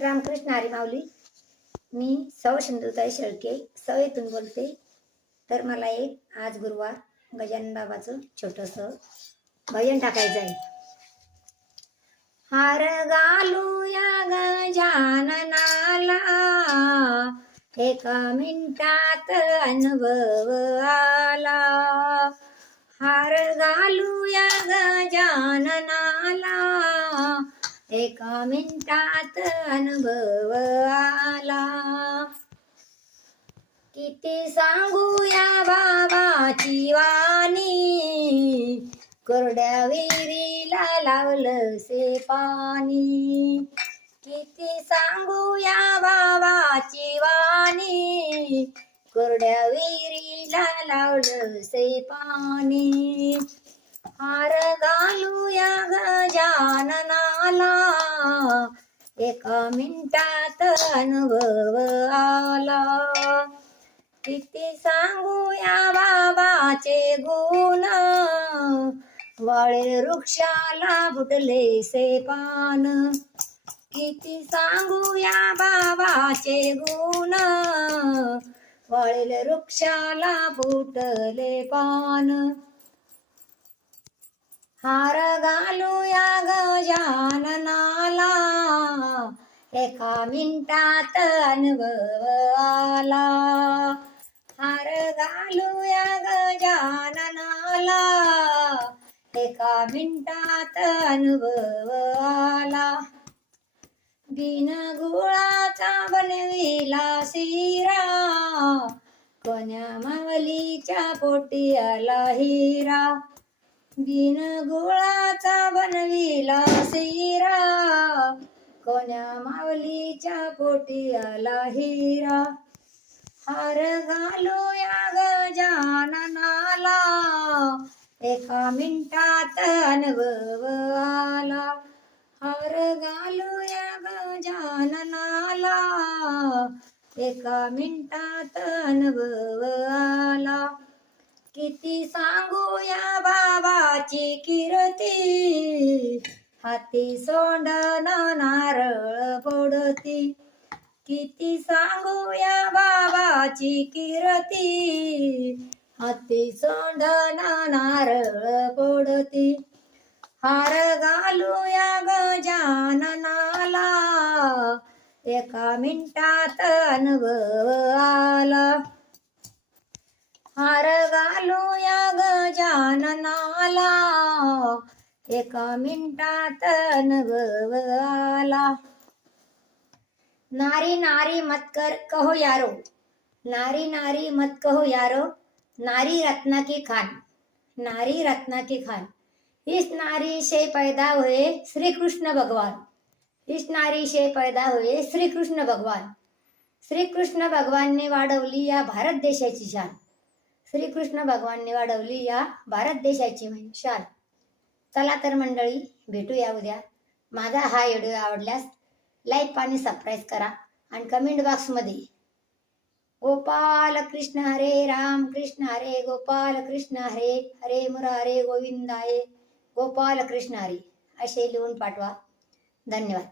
रामकृष्ण हरी माऊली. मी सौ सिंधुताई शेळके सवयीतून बोलते. तर मला एक आज गुरुवार गजानन बाबाचं छोटंसं भजन टाकायचं आहे. हार घालूया गजाननाला. एका मिनिटात अनुभव आला. हार घालूया गजाननाला. एका मिनिटात अनुभव आला. किती सांगूया बाबाची वाणी. कोरड्या विहिरीला लावलं से पाणी. किती सांगूया बाबाची वाणी. कोरड्या विहिरीला लावलं से पाणी. हार घालूया आला. एका मिनिटात अनुभव आला. किती सांगूया बाबाचे गुण. वाळे वृक्षाला फुटले से पान. किती सांगूया बाबाचे गुण. वाळेल वृक्षाला फुटले पान. हार घालूया गजाननाला एका मिनिटात अनुभव आला. हार घालूया गजाननाला एका मिनिटात अनुभव आला. बिन गुळाचा बनविला शिरा. कोण्या मावलीच्या पोटी आला हिरा. बिन गुळाचा बनविला शिरा. कोण्या मावलीच्या पोटी आला हिरा. हार घालूया गजाननाला एका मिनिटात अनुभव आला. हार घालूया गजाननाला एका मिनिटात अनुभव आला. किती सांगूया बाबाची किरती. हाती सोंड नारळ पोडती किती सांगूया बाबाची किरती. हाती सोंड नारळ पोडती हार घालूया गजाननाला. एका मिनिटात अनुभव आला. हार घालूया गजाननाला. एका मिनिटात अनुभव आला नारी नारी मत कर कहो यारो. नारी नारी मत कहो यारो. नारी रत्ना की खान. नारी रत्ना की खान. इस नारी से पैदा हुए श्री कृष्ण भगवान. इस नारी से पैदा हुए श्री कृष्ण भगवान. श्री कृष्ण भगवानने वाढवली या भारत देशाची शान. श्रीकृष्ण भगवानने वाढवली या भारत देशाची म्हण- चला तर मंडळी भेटूया उद्या. माझा हा व्हिडिओ आवडल्यास लाईक आणि सबस्क्राईब करा आणि कमेंट बॉक्समध्ये गोपाल कृष्ण हरे राम कृष्ण हरे गोपाल कृष्ण हरे हरे मुरारे आहे गोपाल कृष्ण हरे असे लिहून पाठवा. धन्यवाद.